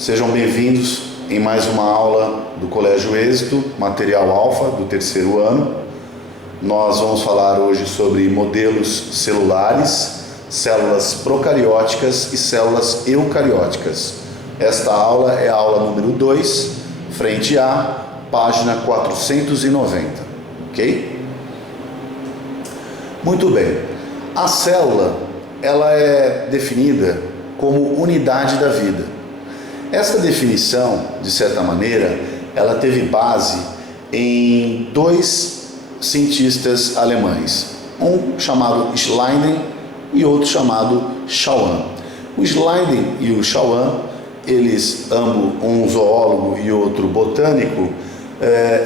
Sejam bem-vindos em mais uma aula do Colégio Êxito, material alfa do terceiro ano. Nós vamos falar hoje sobre modelos celulares, células procarióticas e células eucarióticas. Esta aula é a aula número 2, frente A, página 490, ok? Muito bem. A célula, ela é definida como unidade da vida. Essa definição, de certa maneira, ela teve base em dois cientistas alemães, um chamado Schleiden e outro chamado Schwann. O Schleiden e o Schwann, eles ambos, um zoólogo e outro botânico,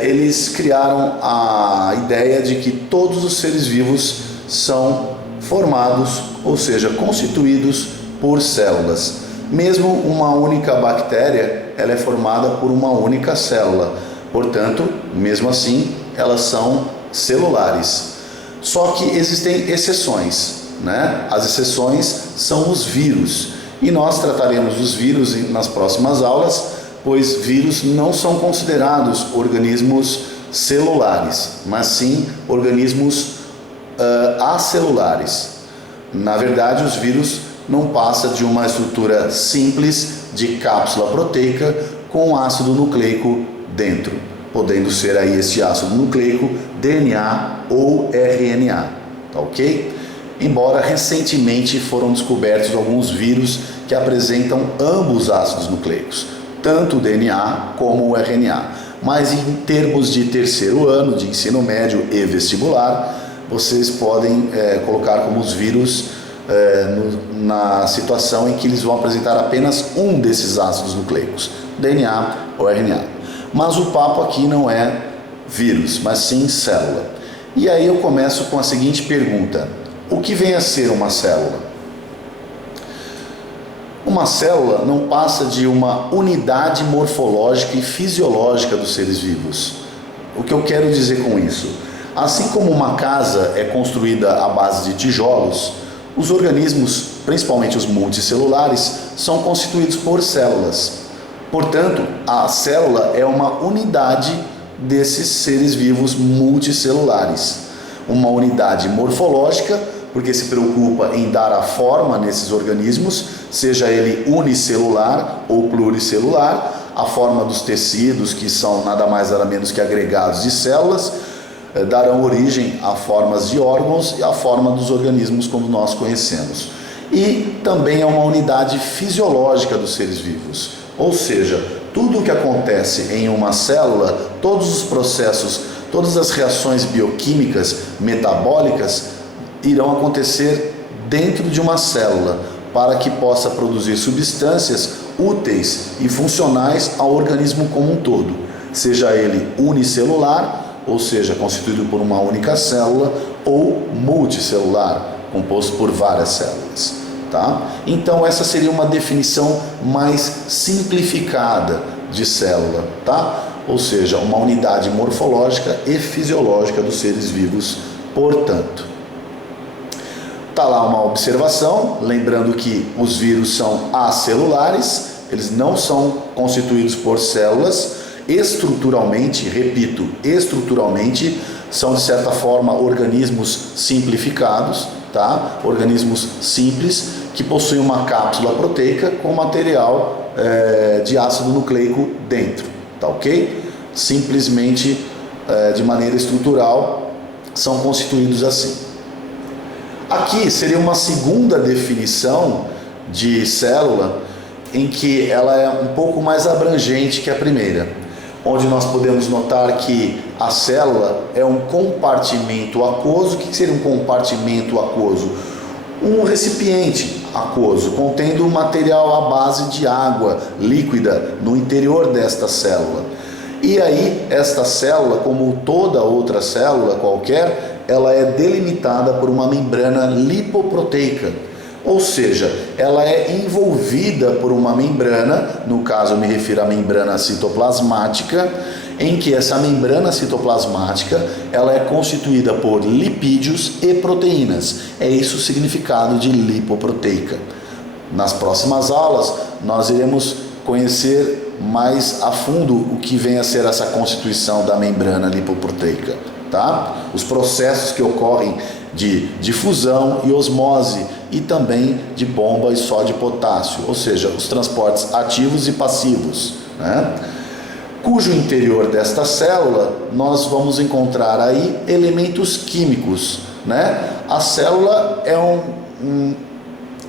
eles criaram a ideia de que todos os seres vivos são formados, ou seja, constituídos por células. Mesmo uma única bactéria, ela é formada por uma única célula. Portanto, mesmo assim, elas são celulares. Só que existem exceções, né? As exceções são os vírus. E nós trataremos os vírus nas próximas aulas, pois vírus não são considerados organismos celulares, mas sim organismos acelulares. Na verdade, os vírus não passa de uma estrutura simples de cápsula proteica com ácido nucleico dentro, podendo ser aí este ácido nucleico DNA ou RNA, tá ok? Embora recentemente foram descobertos alguns vírus que apresentam ambos ácidos nucleicos, tanto o DNA como o RNA, mas em termos de terceiro ano de ensino médio e vestibular, vocês podem colocar como os vírus na situação em que eles vão apresentar apenas um desses ácidos nucleicos, DNA ou RNA. Mas o papo aqui não é vírus, mas sim célula. E aí eu começo com a seguinte pergunta: o que vem a ser uma célula? Uma célula não passa de uma unidade morfológica e fisiológica dos seres vivos. O que eu quero dizer com isso? Assim como uma casa é construída à base de tijolos, os organismos, principalmente os multicelulares, são constituídos por células. Portanto, a célula é uma unidade desses seres vivos multicelulares. Uma unidade morfológica, porque se preocupa em dar a forma nesses organismos, seja ele unicelular ou pluricelular, a forma dos tecidos, que são nada mais nada menos que agregados de células, darão origem a formas de órgãos e a forma dos organismos como nós conhecemos. E também é uma unidade fisiológica dos seres vivos, ou seja, tudo o que acontece em uma célula, todos os processos, todas as reações bioquímicas, metabólicas, irão acontecer dentro de uma célula, para que possa produzir substâncias úteis e funcionais ao organismo como um todo, seja ele unicelular, ou seja, constituído por uma única célula, ou multicelular, composto por várias células, tá? Então essa seria uma definição mais simplificada de célula, tá? Ou seja, uma unidade morfológica e fisiológica dos seres vivos, portanto. Tá lá uma observação, lembrando que os vírus são acelulares, eles não são constituídos por células. Estruturalmente, repito, estruturalmente são de certa forma organismos simplificados, tá? Organismos simples que possuem uma cápsula proteica com material de ácido nucleico dentro, tá ok? Simplesmente de maneira estrutural são constituídos assim. Aqui seria uma segunda definição de célula em que ela é um pouco mais abrangente que a primeira, onde nós podemos notar que a célula é um compartimento aquoso. O que seria um compartimento aquoso? Um recipiente aquoso contendo um material à base de água líquida no interior desta célula. E aí, esta célula, como toda outra célula qualquer, ela é delimitada por uma membrana lipoproteica. Ou seja, ela é envolvida por uma membrana, no caso eu me refiro à membrana citoplasmática, em que essa membrana citoplasmática ela é constituída por lipídios e proteínas. É isso o significado de lipoproteica. Nas próximas aulas nós iremos conhecer mais a fundo o que vem a ser essa constituição da membrana lipoproteica, tá? Os processos que ocorrem de difusão e osmose e também de bomba e só de potássio, ou seja, os transportes ativos e passivos, né? Cujo interior desta célula nós vamos encontrar aí elementos químicos, né? A célula é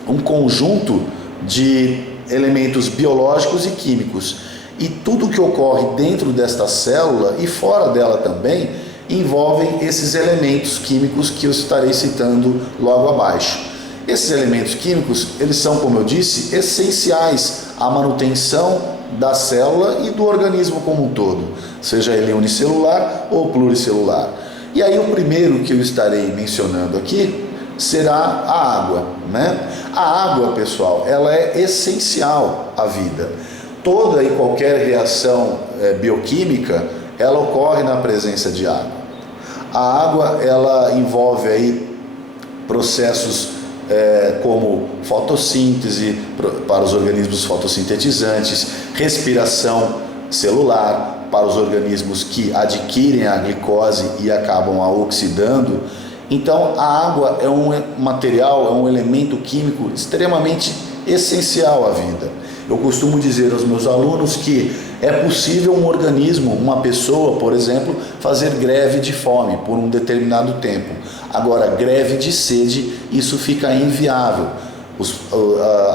um conjunto de elementos biológicos e químicos, e tudo que ocorre dentro desta célula e fora dela também envolvem esses elementos químicos que eu estarei citando logo abaixo. Esses elementos químicos, eles são, como eu disse, essenciais à manutenção da célula e do organismo como um todo, seja ele unicelular ou pluricelular. E aí o primeiro que eu estarei mencionando aqui será a água, né? A água, pessoal, ela é essencial à vida. Toda e qualquer reação bioquímica, ela ocorre na presença de água. A água, ela envolve aí processos como fotossíntese para os organismos fotossintetizantes, respiração celular para os organismos que adquirem a glicose e acabam a oxidando. Então a água é um material, é um elemento químico extremamente essencial à vida. Eu costumo dizer aos meus alunos que é possível um organismo, uma pessoa, por exemplo, fazer greve de fome por um determinado tempo. Agora, greve de sede, isso fica inviável.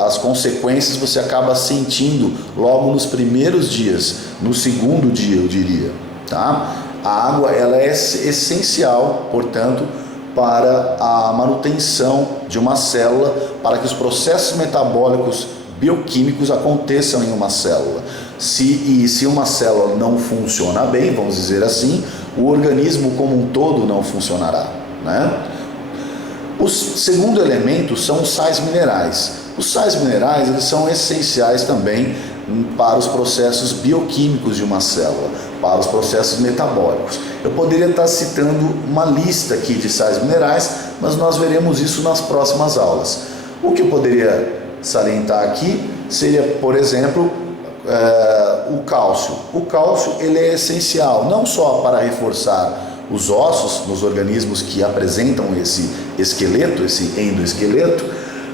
As consequências você acaba sentindo logo nos primeiros dias, no segundo dia, eu diria, tá? A água, ela é essencial, portanto, para a manutenção de uma célula, para que os processos metabólicos bioquímicos aconteçam em uma célula. Se uma célula não funciona bem, vamos dizer assim, o organismo como um todo não funcionará, né? O segundo elemento são os sais minerais. Os sais minerais, eles são essenciais também para os processos bioquímicos de uma célula, para os processos metabólicos. Eu poderia estar citando uma lista aqui de sais minerais, mas nós veremos isso nas próximas aulas. O que eu poderia salientar aqui seria, por exemplo, o cálcio. O cálcio, ele é essencial não só para reforçar os ossos nos organismos que apresentam esse esqueleto, esse endoesqueleto,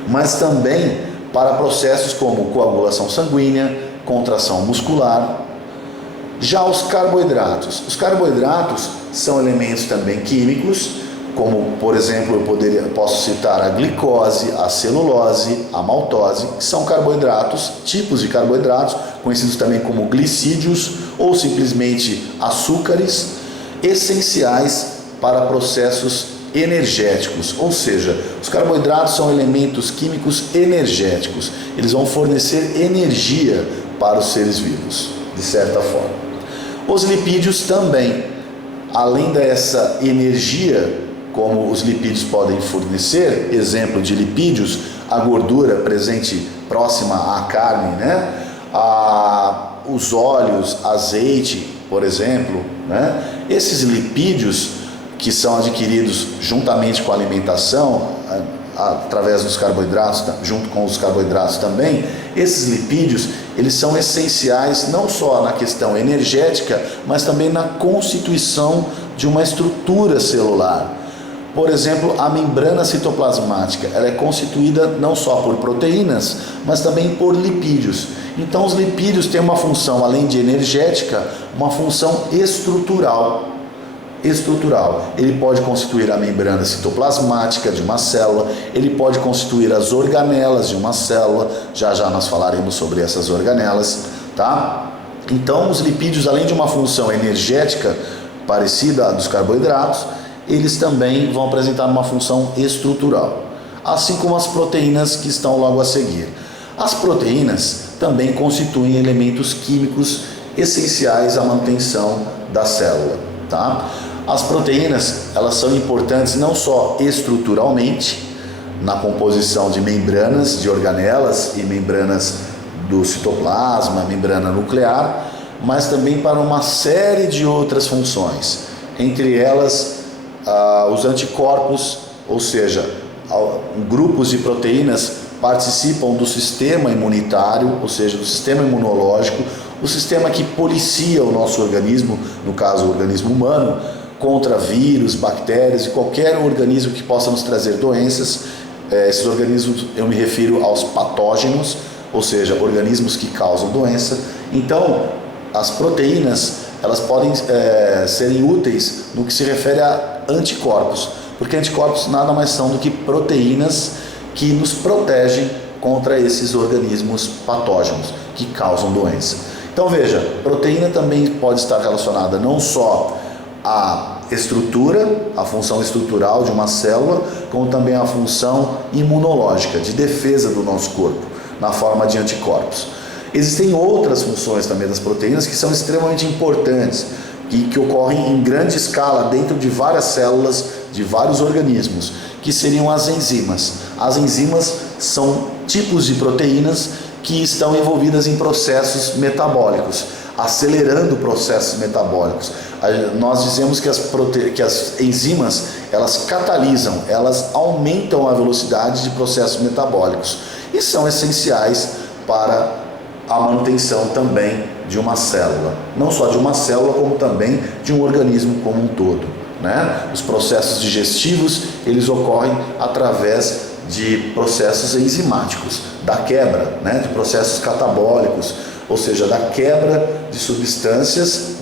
mas também para processos como coagulação sanguínea, contração muscular. Já os carboidratos são elementos também químicos, como, por exemplo, posso citar a glicose, a celulose, a maltose, que são carboidratos, tipos de carboidratos, conhecidos também como glicídios ou simplesmente açúcares, essenciais para processos energéticos, ou seja, os carboidratos são elementos químicos energéticos, eles vão fornecer energia para os seres vivos, de certa forma. Os lipídios também, além dessa energia, como os lipídios podem fornecer, exemplo de lipídios, a gordura presente próxima à carne, né? Os óleos, azeite, por exemplo, né? Esses lipídios que são adquiridos juntamente com a alimentação, através dos carboidratos, junto com os carboidratos também, esses lipídios, eles são essenciais não só na questão energética, mas também na constituição de uma estrutura celular. Por exemplo, a membrana citoplasmática, ela é constituída não só por proteínas, mas também por lipídios. Então os lipídios têm uma função, além de energética, uma função estrutural. Ele pode constituir a membrana citoplasmática de uma célula, ele pode constituir as organelas de uma célula, já nós falaremos sobre essas organelas, tá? Então os lipídios, além de uma função energética parecida à dos carboidratos, eles também vão apresentar uma função estrutural, assim como as proteínas que estão logo a seguir. As proteínas também constituem elementos químicos essenciais à manutenção da célula, tá? As proteínas, elas são importantes não só estruturalmente, na composição de membranas, de organelas e membranas do citoplasma, membrana nuclear, mas também para uma série de outras funções, entre elas os anticorpos, ou seja, grupos de proteínas participam do sistema imunitário, ou seja, do sistema imunológico, o sistema que policia o nosso organismo, no caso o organismo humano, contra vírus, bactérias e qualquer organismo que possa nos trazer doenças. Esses organismos eu me refiro aos patógenos, ou seja, organismos que causam doença. Então, as proteínas elas podem serem úteis no que se refere a anticorpos, porque anticorpos nada mais são do que proteínas que nos protegem contra esses organismos patógenos que causam doença. Então veja, proteína também pode estar relacionada não só à estrutura, à função estrutural de uma célula, como também à função imunológica, de defesa do nosso corpo, na forma de anticorpos. Existem outras funções também das proteínas que são extremamente importantes, que ocorrem em grande escala dentro de várias células, de vários organismos, que seriam as enzimas. As enzimas são tipos de proteínas que estão envolvidas em processos metabólicos, acelerando processos metabólicos. Nós dizemos que as enzimas, elas catalisam, elas aumentam a velocidade de processos metabólicos e são essenciais para a manutenção também de uma célula. Não só de uma célula, como também de um organismo como um todo, né? Os processos digestivos, eles ocorrem através de processos enzimáticos, da quebra, né, de processos catabólicos, ou seja, da quebra de substâncias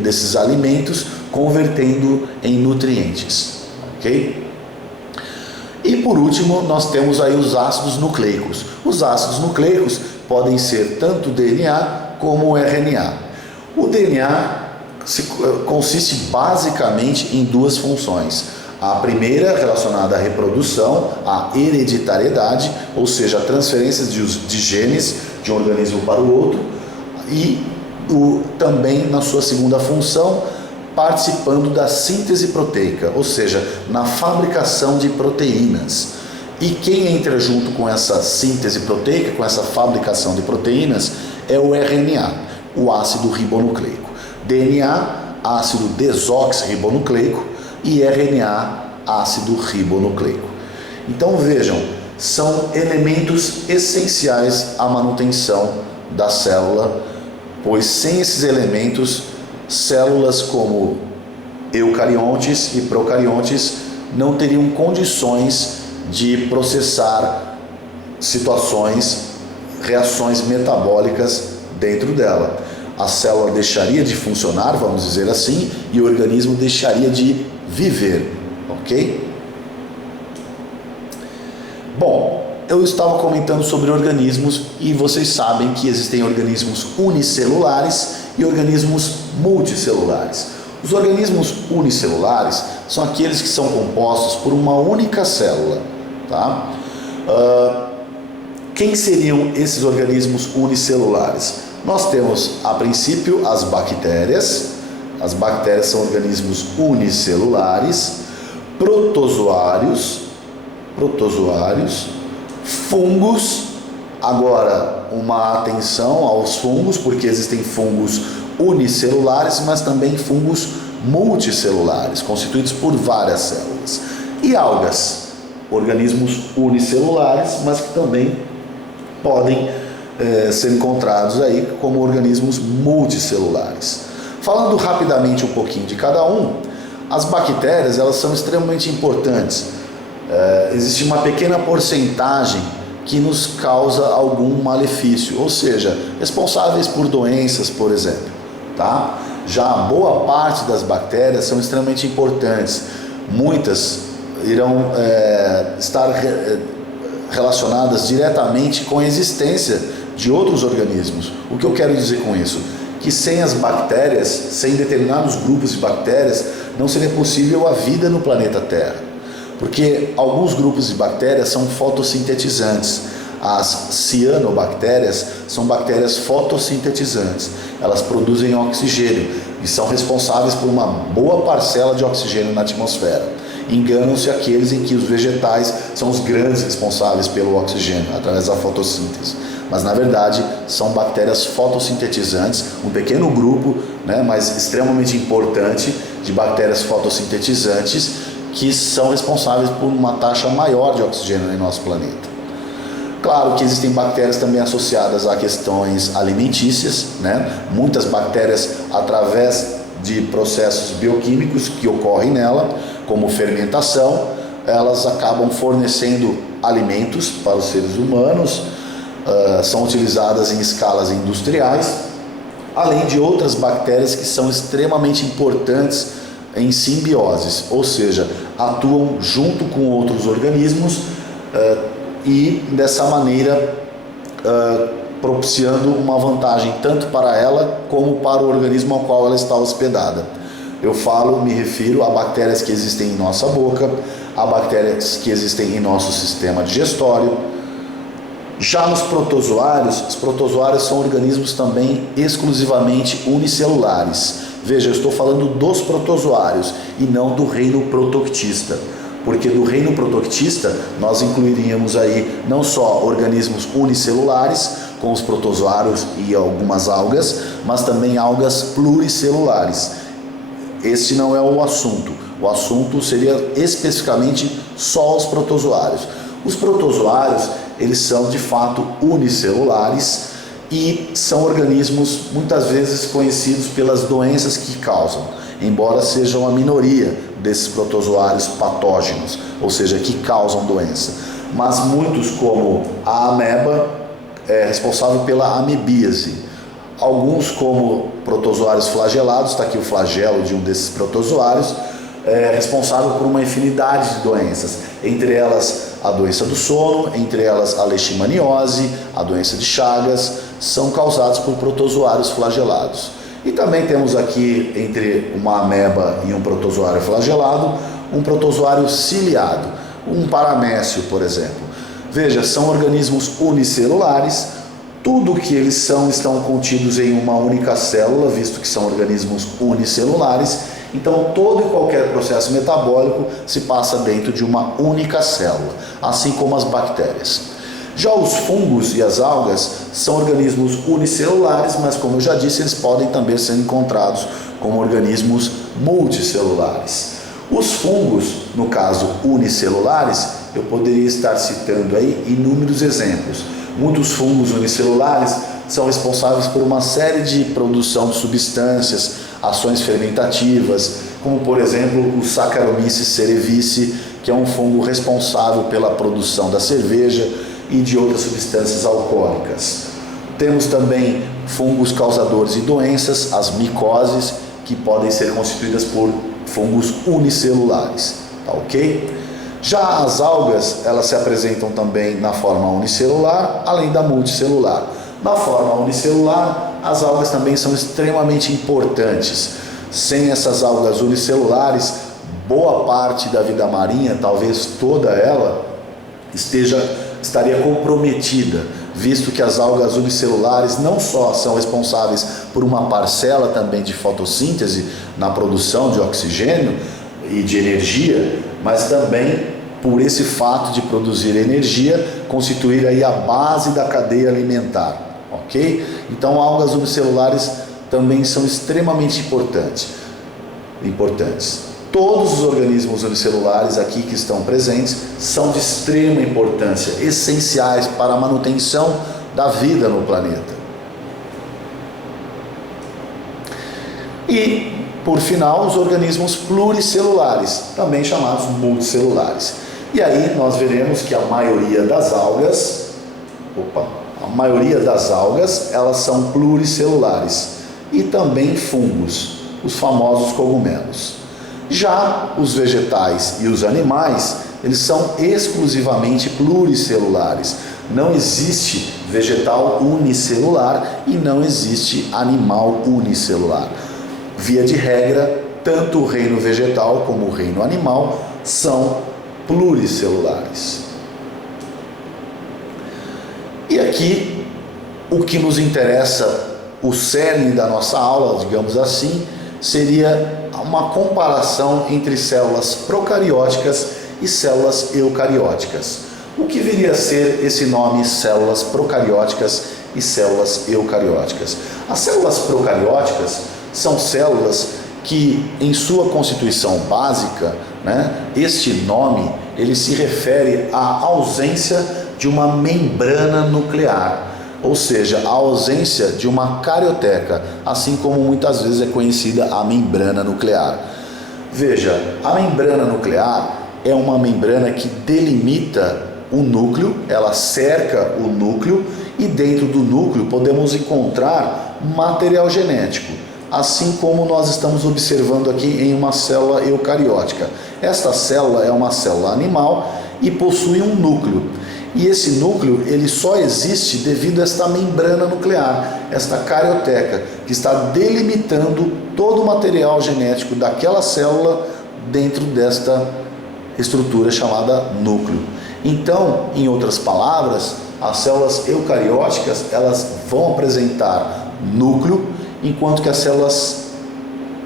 desses alimentos, convertendo em nutrientes, ok? E por último, nós temos aí os ácidos nucleicos. Os ácidos nucleicos podem ser tanto DNA como RNA. O DNA consiste basicamente em duas funções. A primeira relacionada à reprodução, à hereditariedade, ou seja, a transferência de genes de um organismo para o outro, e também na sua segunda função, participando da síntese proteica, ou seja, na fabricação de proteínas. E quem entra junto com essa síntese proteica, com essa fabricação de proteínas, é o RNA, o ácido ribonucleico. DNA, ácido desoxirribonucleico, e RNA, ácido ribonucleico. Então vejam, são elementos essenciais à manutenção da célula, pois sem esses elementos, células como eucariontes e procariontes não teriam condições de processar situações, reações metabólicas dentro dela. A célula deixaria de funcionar, vamos dizer assim, e o organismo deixaria de viver, ok? Bom, eu estava comentando sobre organismos e vocês sabem que existem organismos unicelulares e organismos multicelulares. Os organismos unicelulares são aqueles que são compostos por uma única célula, tá? Quem seriam esses organismos unicelulares? Nós temos, a princípio, as bactérias. As bactérias são organismos unicelulares, protozoários, fungos. Agora, uma atenção aos fungos, porque existem fungos unicelulares, mas também fungos multicelulares, constituídos por várias células. E algas, organismos unicelulares, mas que também podem ser encontrados aí como organismos multicelulares. Falando rapidamente um pouquinho de cada um, as bactérias, elas são extremamente importantes. Existe uma pequena porcentagem que nos causa algum malefício, ou seja, responsáveis por doenças, por exemplo, tá? Já a boa parte das bactérias são extremamente importantes. Muitas irão estar relacionadas diretamente com a existência de outros organismos. O que eu quero dizer com isso? Que sem as bactérias, sem determinados grupos de bactérias, não seria possível a vida no planeta Terra. Porque alguns grupos de bactérias são fotossintetizantes. As cianobactérias são bactérias fotossintetizantes. Elas produzem oxigênio e são responsáveis por uma boa parcela de oxigênio na atmosfera. Enganam-se aqueles em que os vegetais são os grandes responsáveis pelo oxigênio, através da fotossíntese. Mas na verdade são bactérias fotossintetizantes, um pequeno grupo, né, mas extremamente importante, de bactérias fotossintetizantes que são responsáveis por uma taxa maior de oxigênio em nosso planeta. Claro que existem bactérias também associadas a questões alimentícias, né? Muitas bactérias, através de processos bioquímicos que ocorrem nela, como fermentação, elas acabam fornecendo alimentos para os seres humanos, são utilizadas em escalas industriais, além de outras bactérias que são extremamente importantes em simbioses, ou seja, atuam junto com outros organismos e dessa maneira propiciando uma vantagem tanto para ela como para o organismo ao qual ela está hospedada. Eu me refiro a bactérias que existem em nossa boca, a bactérias que existem em nosso sistema digestório. Já nos protozoários, os protozoários são organismos também exclusivamente unicelulares. Veja, eu estou falando dos protozoários e não do reino protoctista, porque do reino protoctista nós incluiríamos aí não só organismos unicelulares, com os protozoários e algumas algas, mas também algas pluricelulares. Este não é o assunto. O assunto seria especificamente só os protozoários. Os protozoários, eles são de fato unicelulares e são organismos muitas vezes conhecidos pelas doenças que causam, embora sejam a minoria desses protozoários patógenos, ou seja, que causam doença. Mas muitos, como a ameba, é responsável pela amebíase. Alguns, como protozoários flagelados, está aqui o flagelo de um desses protozoários, é responsável por uma infinidade de doenças, entre elas a doença do sono, entre elas a leishmaniose, a doença de Chagas, são causados por protozoários flagelados. E também temos aqui, entre uma ameba e um protozoário flagelado, um protozoário ciliado, um paramécio, por exemplo. Veja, são organismos unicelulares. Tudo o que eles são estão contidos em uma única célula, visto que são organismos unicelulares. Então, todo e qualquer processo metabólico se passa dentro de uma única célula, assim como as bactérias. Já os fungos e as algas são organismos unicelulares, mas como eu já disse, eles podem também ser encontrados como organismos multicelulares. Os fungos, no caso unicelulares, eu poderia estar citando aí inúmeros exemplos. Muitos fungos unicelulares são responsáveis por uma série de produção de substâncias, ações fermentativas, como por exemplo o Saccharomyces cerevisiae, que é um fungo responsável pela produção da cerveja e de outras substâncias alcoólicas. Temos também fungos causadores de doenças, as micoses, que podem ser constituídas por fungos unicelulares, tá ok? Já as algas, elas se apresentam também na forma unicelular, além da multicelular. Na forma unicelular, as algas também são extremamente importantes. Sem essas algas unicelulares, boa parte da vida marinha, talvez toda ela, estaria comprometida, visto que as algas unicelulares não só são responsáveis por uma parcela também de fotossíntese na produção de oxigênio e de energia, mas também por esse fato de produzir energia, constituir aí a base da cadeia alimentar, ok? Então, algas unicelulares também são extremamente importantes. Todos os organismos unicelulares aqui que estão presentes são de extrema importância, essenciais para a manutenção da vida no planeta. E, por final, os organismos pluricelulares, também chamados multicelulares. E aí nós veremos que a maioria das algas, elas são pluricelulares, e também fungos, os famosos cogumelos. Já os vegetais e os animais, eles são exclusivamente pluricelulares. Não existe vegetal unicelular e não existe animal unicelular. Via de regra, tanto o reino vegetal como o reino animal são pluricelulares. E aqui, o que nos interessa, o cerne da nossa aula, digamos assim, seria uma comparação entre células procarióticas e células eucarióticas. O que viria a ser esse nome células procarióticas e células eucarióticas? As células procarióticas são células que, em sua constituição básica, este nome ele se refere à ausência de uma membrana nuclear, ou seja, a ausência de uma carioteca, assim como muitas vezes é conhecida a membrana nuclear. Veja, a membrana nuclear é uma membrana que delimita o núcleo, ela cerca o núcleo e dentro do núcleo podemos encontrar material genético, assim como nós estamos observando aqui em uma célula eucariótica. Esta célula é uma célula animal e possui um núcleo. E esse núcleo ele só existe devido a esta membrana nuclear, esta carioteca, que está delimitando todo o material genético daquela célula dentro desta estrutura chamada núcleo. Então, em outras palavras, as células eucarióticas elas vão apresentar núcleo, enquanto que as células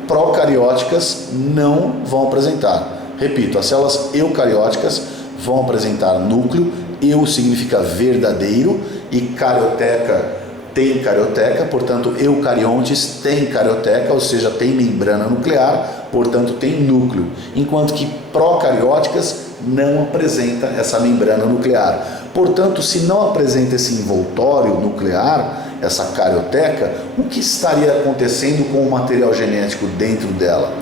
procarióticas não vão apresentar. Repito, as células eucarióticas vão apresentar núcleo, eu significa verdadeiro e carioteca tem carioteca, portanto eucariontes tem carioteca, ou seja, tem membrana nuclear, portanto tem núcleo, enquanto que procarióticas não apresenta essa membrana nuclear. Portanto, se não apresenta esse envoltório nuclear, essa carioteca, o que estaria acontecendo com o material genético dentro dela?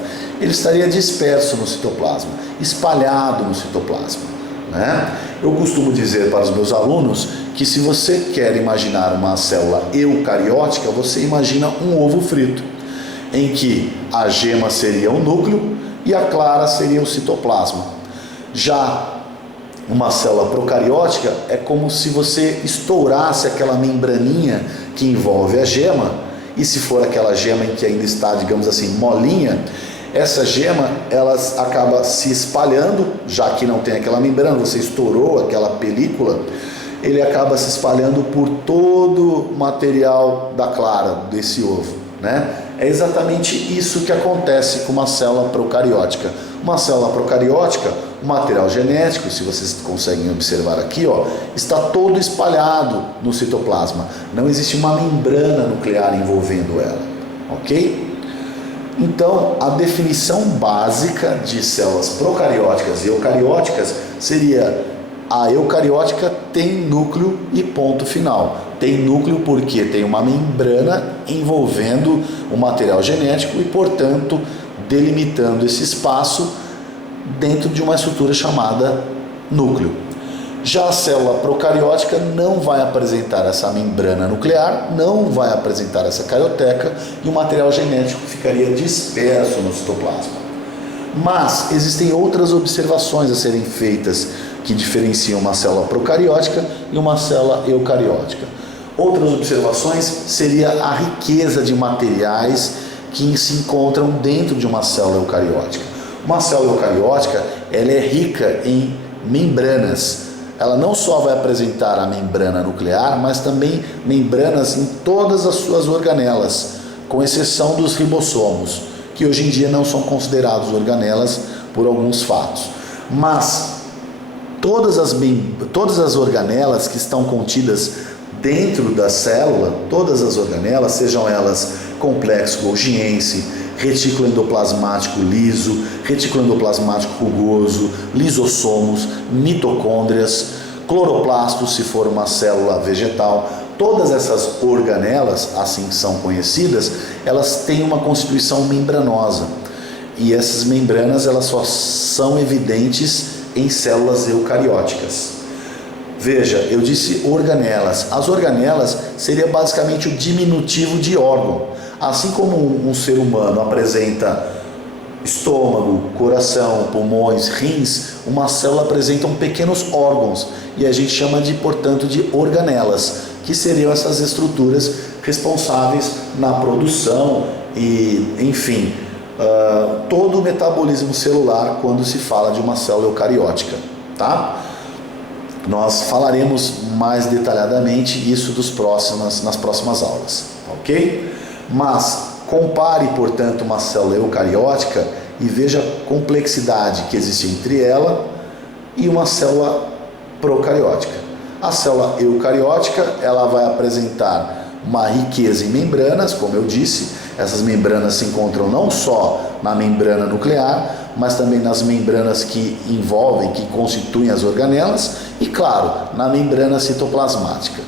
Ele estaria disperso no citoplasma, espalhado no citoplasma, né? Eu costumo dizer para os meus alunos que se você quer imaginar uma célula eucariótica, você imagina um ovo frito, em que a gema seria o núcleo e a clara seria o citoplasma. Já uma célula procariótica é como se você estourasse aquela membraninha que envolve a gema, e se for aquela gema em que ainda está, digamos assim, molinha, essa gema ela acaba se espalhando, já que não tem aquela membrana, você estourou aquela película, ele acaba se espalhando por todo o material da clara desse ovo, né? É exatamente isso que acontece com uma célula procariótica. Uma célula procariótica, o material genético, se vocês conseguem observar aqui, ó, está todo espalhado no citoplasma. Não existe uma membrana nuclear envolvendo ela, ok? Então, a definição básica de células procarióticas e eucarióticas seria: a eucariótica tem núcleo e ponto final. Tem núcleo porque tem uma membrana envolvendo o material genético e, portanto, delimitando esse espaço dentro de uma estrutura chamada núcleo. Já a célula procariótica não vai apresentar essa membrana nuclear, não vai apresentar essa carioteca e o material genético ficaria disperso no citoplasma. Mas existem outras observações a serem feitas que diferenciam uma célula procariótica e uma célula eucariótica. Outras observações seria a riqueza de materiais que se encontram dentro de uma célula eucariótica. Uma célula eucariótica ela é rica em membranas. Ela não só vai apresentar a membrana nuclear, mas também membranas em todas as suas organelas, com exceção dos ribossomos, que hoje em dia não são considerados organelas por alguns fatos. Mas todas as organelas que estão contidas dentro da célula, todas as organelas, sejam elas complexo golgiense, retículo endoplasmático liso, retículo endoplasmático rugoso, lisossomos, mitocôndrias, cloroplastos, se for uma célula vegetal, todas essas organelas, assim que são conhecidas, elas têm uma constituição membranosa. E essas membranas elas só são evidentes em células eucarióticas. Veja, eu disse organelas. As organelas seria basicamente o diminutivo de órgão. Assim como um ser humano apresenta estômago, coração, pulmões, rins, uma célula apresenta pequenos órgãos e a gente chama portanto, de organelas, que seriam essas estruturas responsáveis na produção e, enfim, todo o metabolismo celular quando se fala de uma célula eucariótica, tá? Nós falaremos mais detalhadamente isso nas próximas aulas, ok? Mas compare, portanto, uma célula eucariótica e veja a complexidade que existe entre ela e uma célula procariótica. A célula eucariótica ela vai apresentar uma riqueza em membranas, como eu disse. Essas membranas se encontram não só na membrana nuclear, mas também nas membranas que envolvem, que constituem as organelas e, claro, na membrana citoplasmática.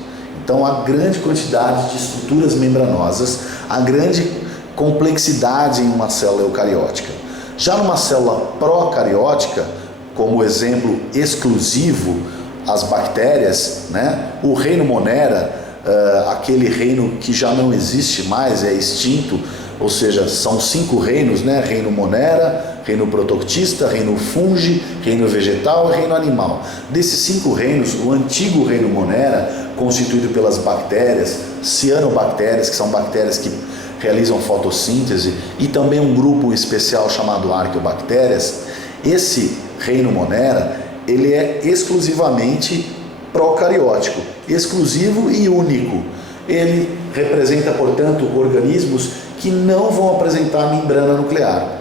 Então, a grande quantidade de estruturas membranosas, a grande complexidade em uma célula eucariótica. Já numa célula procariótica, como exemplo exclusivo, as bactérias, né? O reino Monera, aquele reino que já não existe mais, é extinto, ou seja, são 5 reinos, né? Reino Monera, reino protoctista, reino fungi, reino vegetal e reino animal. Desses 5 reinos, o antigo reino Monera, constituído pelas bactérias, cianobactérias, que são bactérias que realizam fotossíntese, e também um grupo especial chamado arqueobactérias, esse reino Monera, ele é exclusivamente procariótico, exclusivo e único. Ele representa, portanto, organismos que não vão apresentar membrana nuclear,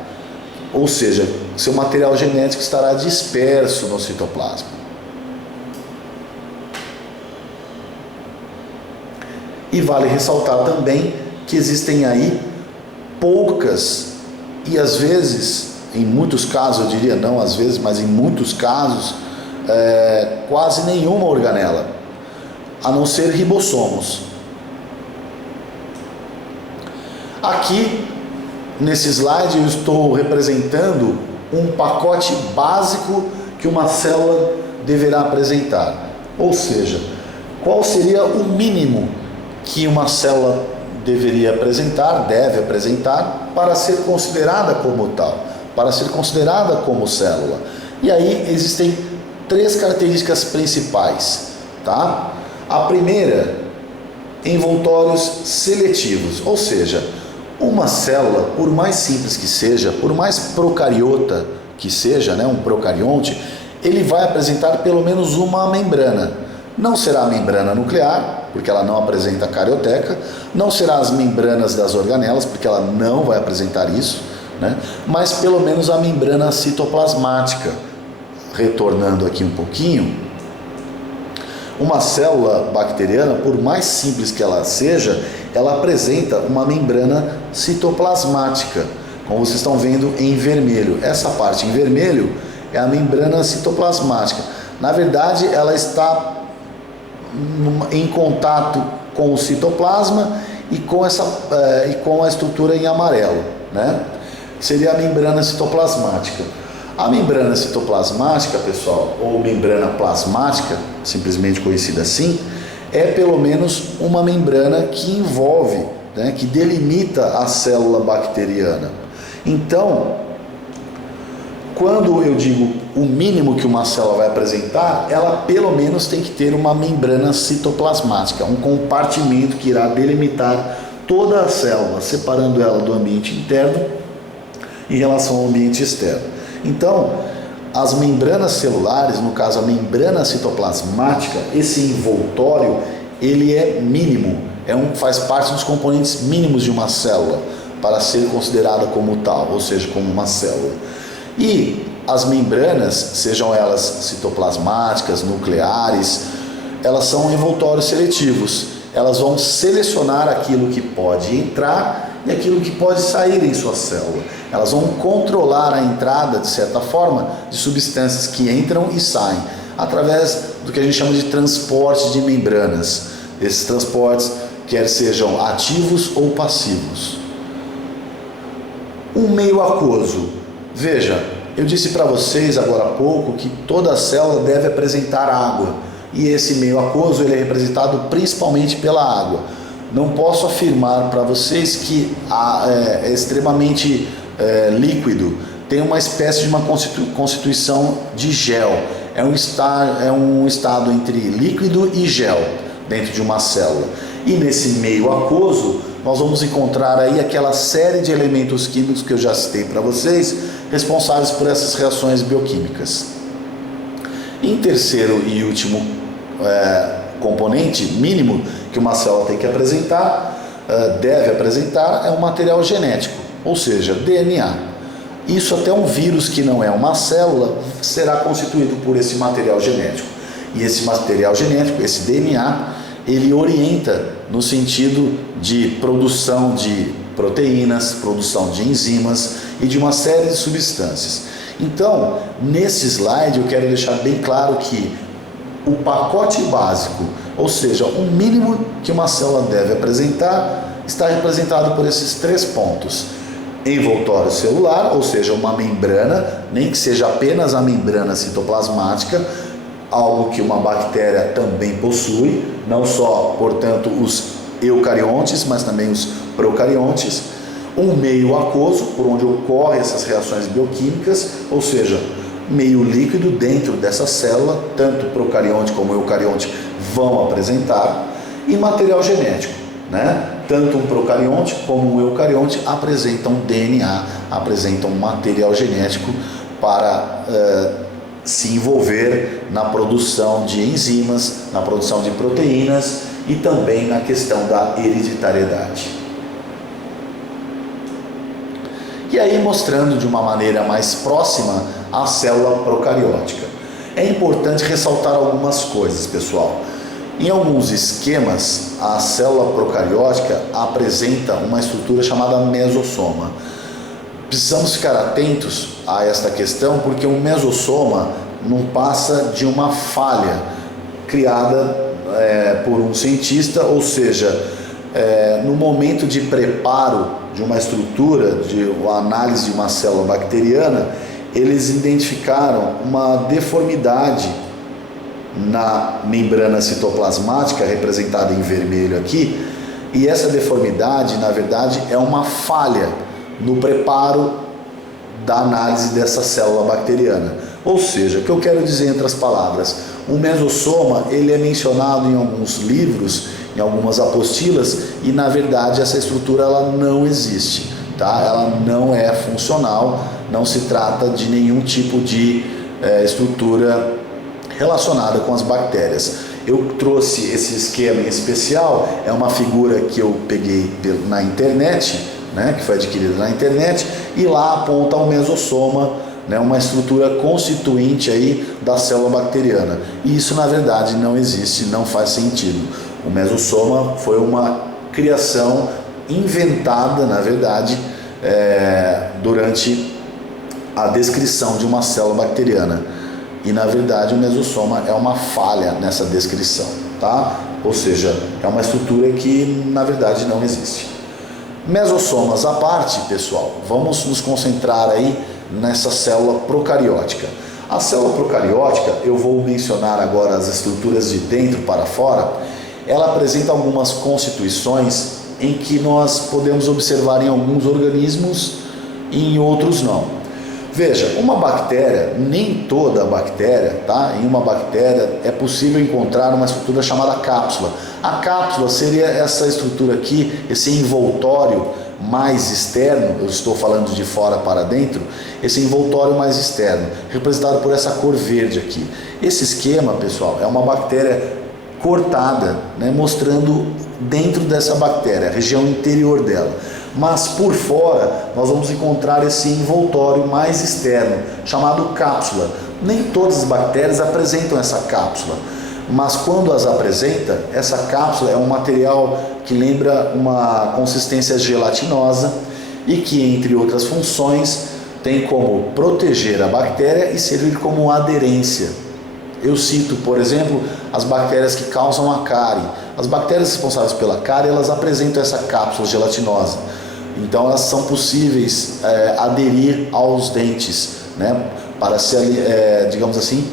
ou seja, seu material genético estará disperso no citoplasma. E vale ressaltar também que existem aí poucas e às vezes, em muitos casos, eu diria não às vezes, mas em muitos casos, quase nenhuma organela, a não ser ribossomos. Aqui, nesse slide, eu estou representando um pacote básico que uma célula deverá apresentar. Ou seja, qual seria o mínimo que uma célula deveria apresentar, deve apresentar, para ser considerada como tal, para ser considerada como célula. E aí existem 3 características principais, tá? A primeira, envoltórios seletivos, ou seja, uma célula, por mais simples que seja, por mais procariota que seja, né, um procarionte, ele vai apresentar pelo menos uma membrana. Não será a membrana nuclear, porque ela não apresenta carioteca, não será as membranas das organelas, porque ela não vai apresentar isso, né? Mas pelo menos a membrana citoplasmática. Retornando aqui um pouquinho, uma célula bacteriana, por mais simples que ela seja, ela apresenta uma membrana citoplasmática, como vocês estão vendo em vermelho. Essa parte em vermelho é a membrana citoplasmática. Na verdade, ela está em contato com o citoplasma e com a estrutura em amarelo, né? Seria a membrana citoplasmática. A membrana citoplasmática, pessoal, ou membrana plasmática, simplesmente conhecida assim, é pelo menos uma membrana que envolve, né, que delimita a célula bacteriana. Então, quando eu digo o mínimo que uma célula vai apresentar, ela pelo menos tem que ter uma membrana citoplasmática, um compartimento que irá delimitar toda a célula, separando ela do ambiente interno em relação ao ambiente externo. Então, as membranas celulares, no caso a membrana citoplasmática, esse envoltório, ele é mínimo, faz parte dos componentes mínimos de uma célula para ser considerada como tal, ou seja, como uma célula. E as membranas, sejam elas citoplasmáticas, nucleares, elas são envoltórios seletivos. Elas vão selecionar aquilo que pode entrar e aquilo que pode sair em sua célula. Elas vão controlar a entrada, de certa forma, de substâncias que entram e saem, através do que a gente chama de transporte de membranas. Esses transportes, quer sejam ativos ou passivos. Um meio aquoso. Veja, eu disse para vocês agora há pouco que toda célula deve apresentar água. E esse meio aquoso ele é representado principalmente pela água. Não posso afirmar para vocês que é extremamente líquido. Tem uma espécie de uma constituição de gel. É um estado entre líquido e gel dentro de uma célula. E nesse meio aquoso nós vamos encontrar aí aquela série de elementos químicos que eu já citei para vocês, responsáveis por essas reações bioquímicas. Em terceiro e último componente mínimo que uma célula tem que apresentar, deve apresentar, é um material genético, ou seja, DNA. Isso até um vírus que não é uma célula será constituído por esse material genético. E esse material genético, esse DNA, ele orienta no sentido de produção de proteínas, produção de enzimas e de uma série de substâncias. Então, nesse slide eu quero deixar bem claro que o pacote básico, ou seja, o mínimo que uma célula deve apresentar, está representado por esses 3 pontos. Envoltório celular, ou seja, uma membrana, nem que seja apenas a membrana citoplasmática, algo que uma bactéria também possui, não só, portanto, os eucariontes, mas também os procariontes. Um meio aquoso, por onde ocorrem essas reações bioquímicas, ou seja, meio líquido dentro dessa célula, tanto procarionte como eucarionte vão apresentar, e material genético, né? Tanto um procarionte como um eucarionte apresentam DNA, apresentam material genético para se envolver na produção de enzimas, na produção de proteínas e também na questão da hereditariedade. E aí mostrando de uma maneira mais próxima a célula procariótica. É importante ressaltar algumas coisas, pessoal. Em alguns esquemas, a célula procariótica apresenta uma estrutura chamada mesossoma. Precisamos ficar atentos a esta questão porque o mesossoma não passa de uma falha criada por um cientista, ou seja, no momento de preparo de uma estrutura, de análise de uma célula bacteriana, eles identificaram uma deformidade na membrana citoplasmática, representada em vermelho aqui, e essa deformidade, na verdade, é uma falha no preparo da análise dessa célula bacteriana. Ou seja, o que eu quero dizer entre as palavras, o mesossoma, ele é mencionado em alguns livros, em algumas apostilas, e na verdade essa estrutura ela não existe, tá? Ela não é funcional, não se trata de nenhum tipo de estrutura relacionada com as bactérias. Eu trouxe esse esquema em especial, é uma figura que eu peguei na internet, né, que foi adquirida na internet, e lá aponta o mesossoma, né, uma estrutura constituinte aí da célula bacteriana. E isso na verdade não existe, não faz sentido. O mesossoma foi uma criação inventada, na verdade, durante a descrição de uma célula bacteriana. E na verdade o mesossoma é uma falha nessa descrição, tá? Ou seja, é uma estrutura que na verdade não existe. Mesossomas à parte, pessoal, vamos nos concentrar aí nessa célula procariótica. A célula procariótica, eu vou mencionar agora as estruturas de dentro para fora. Ela apresenta algumas constituições em que nós podemos observar em alguns organismos e em outros não. Veja, uma bactéria, nem toda bactéria, tá? Em uma bactéria é possível encontrar uma estrutura chamada cápsula. A cápsula seria essa estrutura aqui, esse envoltório mais externo, eu estou falando de fora para dentro, esse envoltório mais externo, representado por essa cor verde aqui. Esse esquema, pessoal, é uma bactéria cortada, né, mostrando dentro dessa bactéria, a região interior dela. Mas por fora nós vamos encontrar esse envoltório mais externo, chamado cápsula. Nem todas as bactérias apresentam essa cápsula, mas quando as apresenta, essa cápsula é um material que lembra uma consistência gelatinosa e que, entre outras funções, tem como proteger a bactéria e servir como aderência. Eu cito, por exemplo, as bactérias que causam a cárie. As bactérias responsáveis pela cárie, elas apresentam essa cápsula gelatinosa. Então elas são possíveis aderir aos dentes, né, para digamos assim,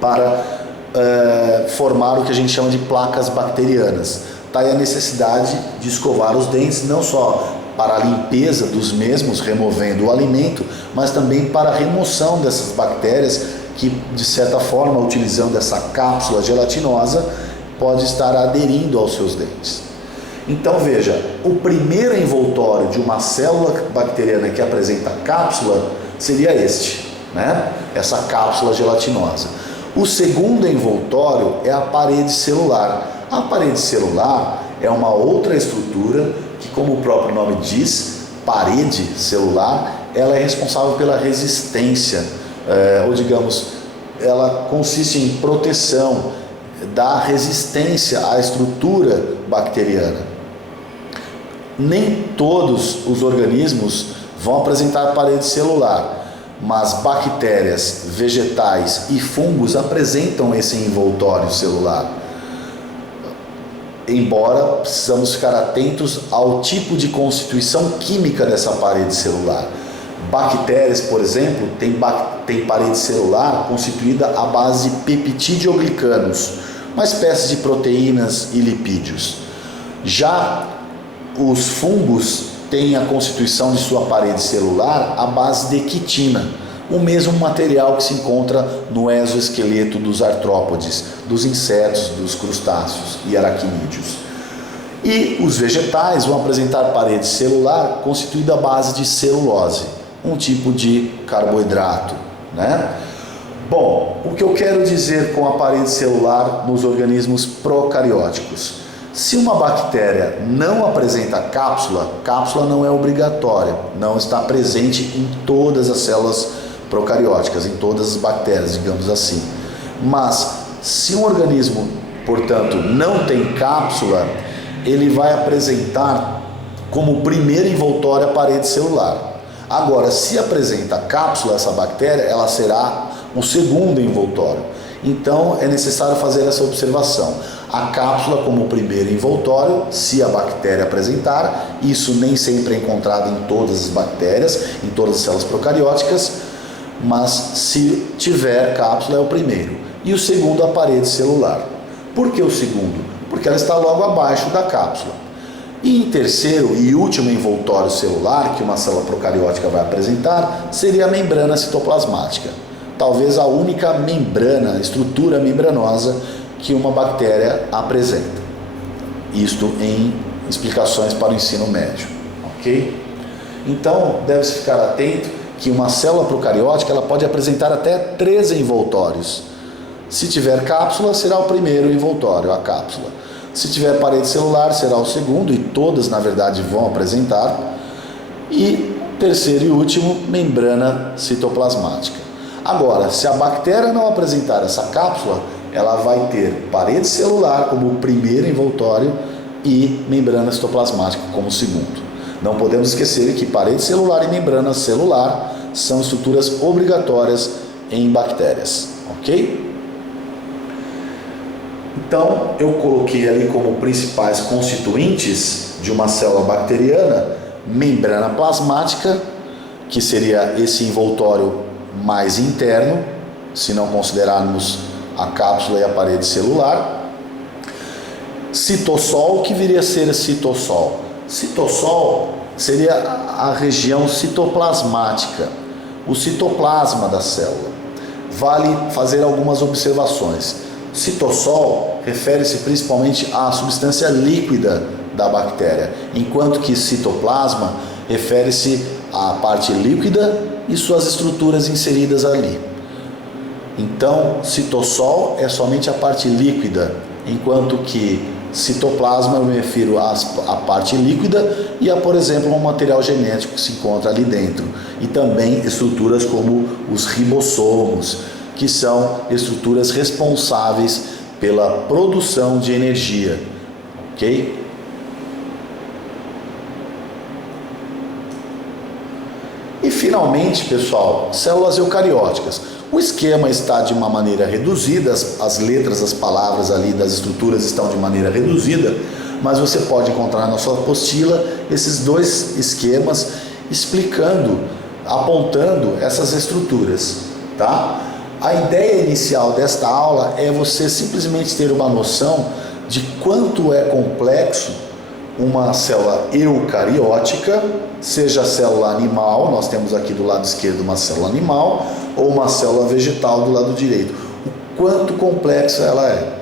para formar o que a gente chama de placas bacterianas. Tá aí a necessidade de escovar os dentes, não só para a limpeza dos mesmos, removendo o alimento, mas também para a remoção dessas bactérias que, de certa forma, utilizando essa cápsula gelatinosa, pode estar aderindo aos seus dentes. Então veja, o primeiro envoltório de uma célula bacteriana que apresenta cápsula seria este, né? Essa cápsula gelatinosa. O segundo envoltório é a parede celular. A parede celular é uma outra estrutura que, como o próprio nome diz, parede celular, ela é responsável pela resistência, ou digamos, ela consiste em proteção da resistência à estrutura bacteriana. Nem todos os organismos vão apresentar parede celular, mas bactérias, vegetais e fungos apresentam esse envoltório celular. Embora precisamos ficar atentos ao tipo de constituição química dessa parede celular. Bactérias, por exemplo, têm parede celular constituída à base de peptidioglicanos, uma espécie de proteínas e lipídios. Já os fungos têm a constituição de sua parede celular à base de quitina, o mesmo material que se encontra no exoesqueleto dos artrópodes, dos insetos, dos crustáceos e aracnídeos. E os vegetais vão apresentar parede celular constituída à base de celulose, um tipo de carboidrato, né? Bom, o que eu quero dizer com a parede celular nos organismos procarióticos? Se uma bactéria não apresenta cápsula, cápsula não é obrigatória, não está presente em todas as células procarióticas, em todas as bactérias, digamos assim. Mas se um organismo, portanto, não tem cápsula, ele vai apresentar como primeiro envoltório a parede celular. Agora, se apresenta cápsula essa bactéria, ela será o segundo envoltório. Então, é necessário fazer essa observação. A cápsula como primeiro envoltório, se a bactéria apresentar, isso nem sempre é encontrado em todas as bactérias, em todas as células procarióticas, mas se tiver cápsula é o primeiro. E o segundo, a parede celular. Por que o segundo? Porque ela está logo abaixo da cápsula. E em terceiro e último envoltório celular que uma célula procariótica vai apresentar seria a membrana citoplasmática. Talvez a única membrana, estrutura membranosa que uma bactéria apresenta. Isto em explicações para o ensino médio, ok? Então, deve-se ficar atento que uma célula procariótica ela pode apresentar até 3 envoltórios. Se tiver cápsula, será o primeiro envoltório, a cápsula. Se tiver parede celular, será o segundo, e todas, na verdade, vão apresentar. E terceiro e último, membrana citoplasmática. Agora, se a bactéria não apresentar essa cápsula, ela vai ter parede celular como o primeiro envoltório e membrana citoplasmática como o segundo. Não podemos esquecer que parede celular e membrana celular são estruturas obrigatórias em bactérias, ok? Então, eu coloquei ali como principais constituintes de uma célula bacteriana, membrana plasmática, que seria esse envoltório mais interno, se não considerarmos a cápsula e a parede celular. Citossol, que viria a ser citossol? Citossol seria a região citoplasmática, o citoplasma da célula. Vale fazer algumas observações. Citossol refere-se principalmente à substância líquida da bactéria, enquanto que citoplasma refere-se à parte líquida e suas estruturas inseridas ali. Então, citossol é somente a parte líquida, enquanto que citoplasma eu me refiro à parte líquida e a, por exemplo, um material genético que se encontra ali dentro. E também estruturas como os ribossomos, que são estruturas responsáveis pela produção de energia, ok? E finalmente, pessoal, células eucarióticas. O esquema está de uma maneira reduzida, as letras, as palavras ali das estruturas estão de maneira reduzida, mas você pode encontrar na sua apostila esses 2 esquemas explicando, apontando essas estruturas, tá? A ideia inicial desta aula é você simplesmente ter uma noção de quanto é complexo uma célula eucariótica, seja célula animal, nós temos aqui do lado esquerdo uma célula animal, ou uma célula vegetal do lado direito. O quanto complexa ela é,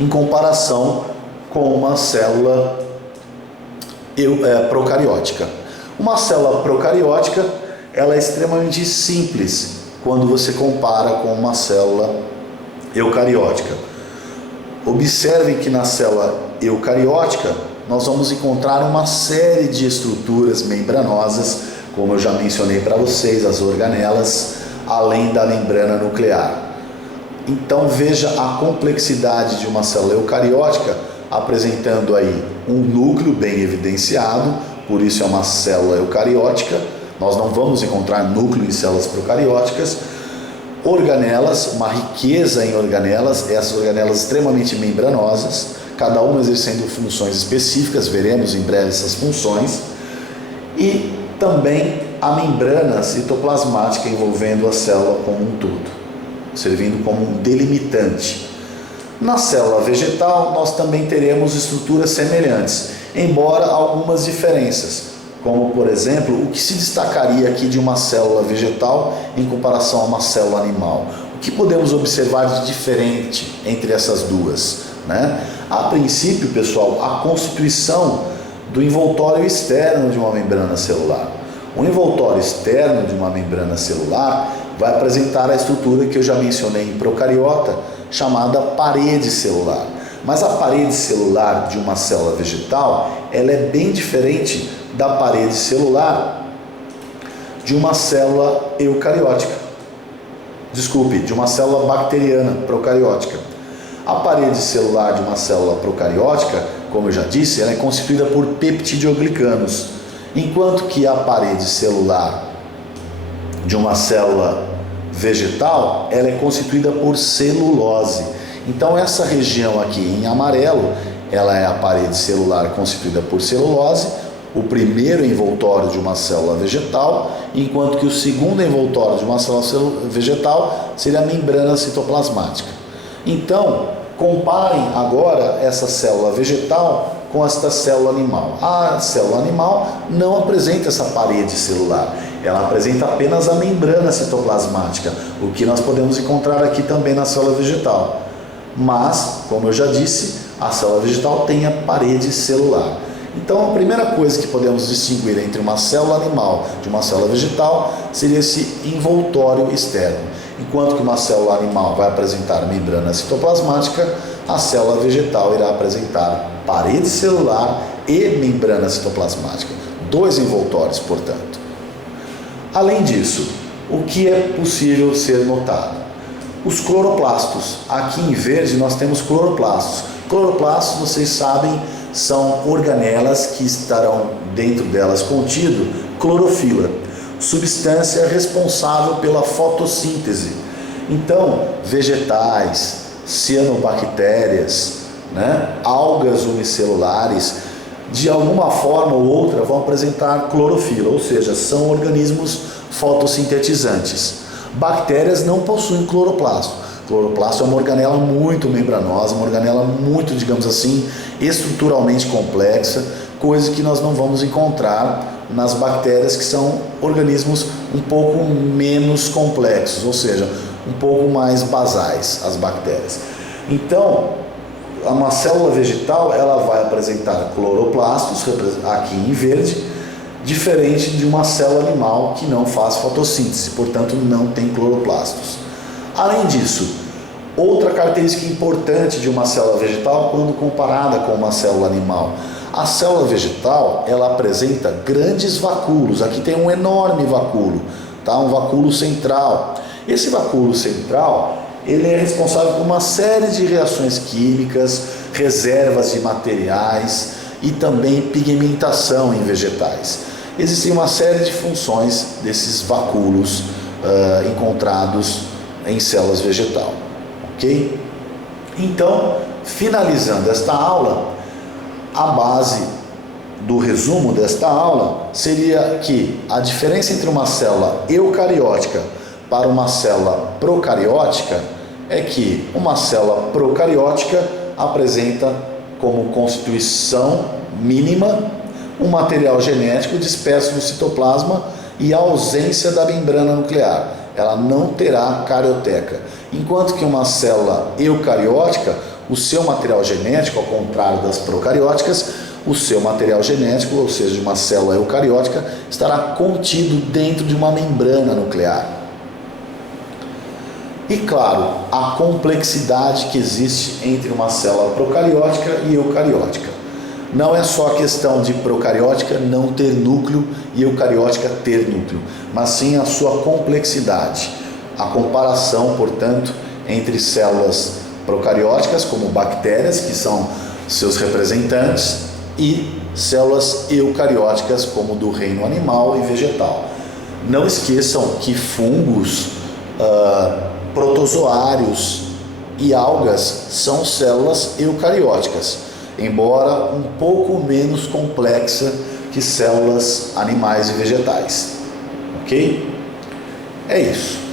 em comparação com uma célula procariótica. Uma célula procariótica, ela é extremamente simples quando você compara com uma célula eucariótica. Observem que na célula eucariótica nós vamos encontrar uma série de estruturas membranosas, como eu já mencionei para vocês, as organelas, além da membrana nuclear. Então veja a complexidade de uma célula eucariótica apresentando aí um núcleo bem evidenciado, por isso é uma célula eucariótica. Nós não vamos encontrar núcleo em células procarióticas. Organelas, uma riqueza em organelas, essas organelas extremamente membranosas, cada uma exercendo funções específicas, veremos em breve essas funções, e também a membrana citoplasmática envolvendo a célula como um todo, servindo como um delimitante. Na célula vegetal, nós também teremos estruturas semelhantes, embora algumas diferenças, como por exemplo, o que se destacaria aqui de uma célula vegetal em comparação a uma célula animal? O que podemos observar de diferente entre essas duas, né? A princípio, pessoal, a constituição do envoltório externo de uma membrana celular. O envoltório externo de uma membrana celular vai apresentar a estrutura que eu já mencionei em procariota, chamada parede celular. Mas a parede celular de uma célula vegetal, ela é bem diferente da parede celular de uma célula eucariótica. Desculpe, de uma célula bacteriana procariótica. A parede celular de uma célula procariótica, como eu já disse, ela é constituída por peptidoglicanos, enquanto que a parede celular de uma célula vegetal, ela é constituída por celulose. Então essa região aqui em amarelo, ela é a parede celular constituída por celulose, o primeiro envoltório de uma célula vegetal, enquanto que o segundo envoltório de uma célula vegetal seria a membrana citoplasmática. Então, comparem agora essa célula vegetal com esta célula animal. A célula animal não apresenta essa parede celular, ela apresenta apenas a membrana citoplasmática, o que nós podemos encontrar aqui também na célula vegetal. Mas, como eu já disse, a célula vegetal tem a parede celular. Então, a primeira coisa que podemos distinguir entre uma célula animal de uma célula vegetal seria esse envoltório externo. Enquanto que uma célula animal vai apresentar membrana citoplasmática, a célula vegetal irá apresentar parede celular e membrana citoplasmática. Dois envoltórios, portanto. Além disso, o que é possível ser notado? Os cloroplastos. Aqui em verde nós temos cloroplastos. Cloroplastos, vocês sabem, são organelas que estarão dentro delas contido clorofila, substância responsável pela fotossíntese. Então, vegetais, cianobactérias, algas unicelulares, de alguma forma ou outra vão apresentar clorofila, ou seja, são organismos fotossintetizantes. Bactérias não possuem cloroplasto. Cloroplasto é uma organela muito membranosa, uma organela muito, digamos assim, estruturalmente complexa, coisa que nós não vamos encontrar nas bactérias, que são organismos um pouco menos complexos, ou seja, um pouco mais basais, as bactérias. Então, uma célula vegetal, ela vai apresentar cloroplastos, aqui em verde, diferente de uma célula animal que não faz fotossíntese, portanto não tem cloroplastos. Além disso, outra característica importante de uma célula vegetal quando comparada com uma célula animal, a célula vegetal, ela apresenta grandes vacúolos. Aqui tem um enorme vacúolo, tá? Um vacúolo central. Esse vacúolo central, ele é responsável por uma série de reações químicas, reservas de materiais e também pigmentação em vegetais. Existem uma série de funções desses vacúolos encontrados em células vegetal, ok? Então, finalizando esta aula, a base do resumo desta aula seria que a diferença entre uma célula eucariótica para uma célula procariótica é que uma célula procariótica apresenta como constituição mínima um material genético disperso no citoplasma e a ausência da membrana nuclear. Ela não terá carioteca. Enquanto que uma célula eucariótica, o seu material genético, ao contrário das procarióticas, o seu material genético, ou seja, de uma célula eucariótica, estará contido dentro de uma membrana nuclear. E claro, a complexidade que existe entre uma célula procariótica e eucariótica. Não é só a questão de procariótica não ter núcleo e eucariótica ter núcleo, mas sim a sua complexidade. A comparação, portanto, entre células procarióticas, como bactérias, que são seus representantes, e células eucarióticas, como do reino animal e vegetal. Não esqueçam que fungos, protozoários e algas são células eucarióticas, embora um pouco menos complexa que células animais e vegetais. Ok? É isso.